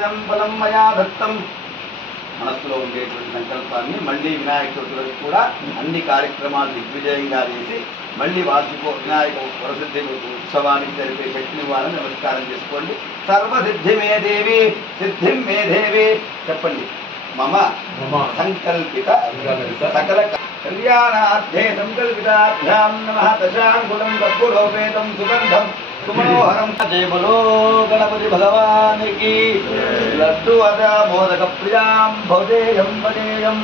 బలం మయా దత్తం మనస్సులో ఉండేటువంటి సంకల్పాన్ని మళ్ళీ వినాయక చవితి వరకు కూడా అన్ని కార్యక్రమాలు దిగ్విజయంగా చేసి మళ్ళీ వినాయక వరసిద్ధి ఉత్సవానికి జరిపే శక్తిని ఇవ్వాలని నమస్కారం చేసుకోండి. సర్వసిద్ధి మే దేవి సిద్ధిం మే దేవి చెప్పండి. మమ సంకల్పిత సకల కళ్యాణార్థే సంకల్పితాభ్యాం నమః. దశాంగుళం కర్పూరోపేతం సుగంధం సుమనోహరం. జయ బలో గణపతి భగవానికి. లడ్డు అద మోదక ప్రియాం భౌదేయం వదేయం.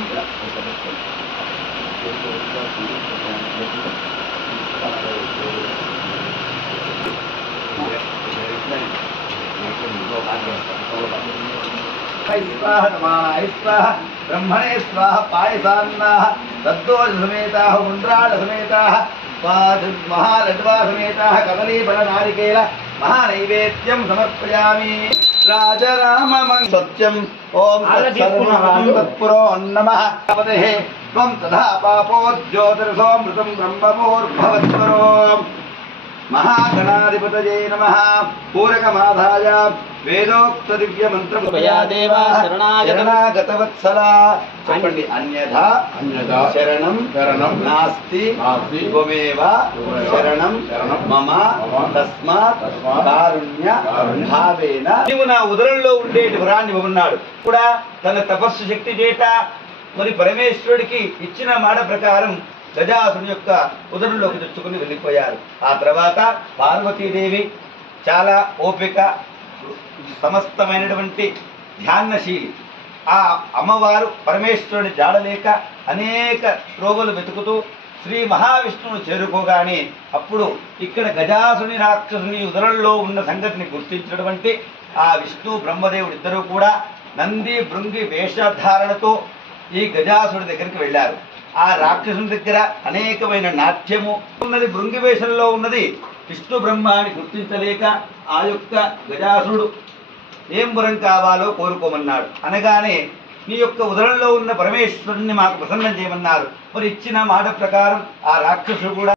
ब्रह्मणे स्वाहा पायसान्नाः तद्दोष समेताः मुंड्राड समेताः महालड्वा समेताः कदलीफल नारिकेल महानैवेद्यं समर्पयामि. राजराम सत्यम ओम तत्पुरो नमः. त्वं तथा पापोज्योतिर्सोमृतं ब्रह्ममूर्भवत्वरो. महागणाधिपतये नमः. पूरकमाधाय वेदोक्त दिव्य मंत्र शरणागतवत्सला. చెప్పండి. అన్యథా శరణం నాస్తి త్వమేవ శరణం మమ తస్మాత్ కారుణ్య భావేన. నీవు నా ఉదరంలో ఉండేటి వరాన్ని ఇవ్వమన్నాడు కూడా. తన తపస్సు శక్తి చేత మరి పరమేశ్వరుడికి ఇచ్చిన మాట ప్రకారం గజాసుని యొక్క ఉదరంలోకి తెచ్చుకుని వెళ్ళిపోయారు. ఆ తర్వాత పార్వతీదేవి చాలా ఓపిక సమస్తమైనటువంటి ధ్యానశీలి. ఆ అమ్మవారు పరమేశ్వరుని జాడలేక అనేక త్రోవలు వెతుకుతూ శ్రీ మహావిష్ణువును చేరుకోగానే అప్పుడు ఇక్కడ గజాసుని రాక్షసుని ఉదరంలో ఉన్న సంగతిని గుర్తించినటువంటి ఆ విష్ణు బ్రహ్మదేవుడు ఇద్దరూ కూడా నంది భృంగి వేషధారణతో ఈ గజాసుడి దగ్గరికి వెళ్ళారు. ఆ రాక్షసుని దగ్గర అనేకమైన నాట్యము ఉన్నది. భృంగి వేషంలో ఉన్నది విష్ణు బ్రహ్మ అని గుర్తించలేక ఆ యొక్క గజాసుడు ఏం వరం కావాలో కోరుకోమన్నాడు. అనగానే నీ యొక్క ఉదరంలో ఉన్న పరమేశ్వరుని మాకు ప్రసన్నం చేయమన్నారు. మరి ఇచ్చిన మాట ప్రకారం ఆ రాక్షసుడు కూడా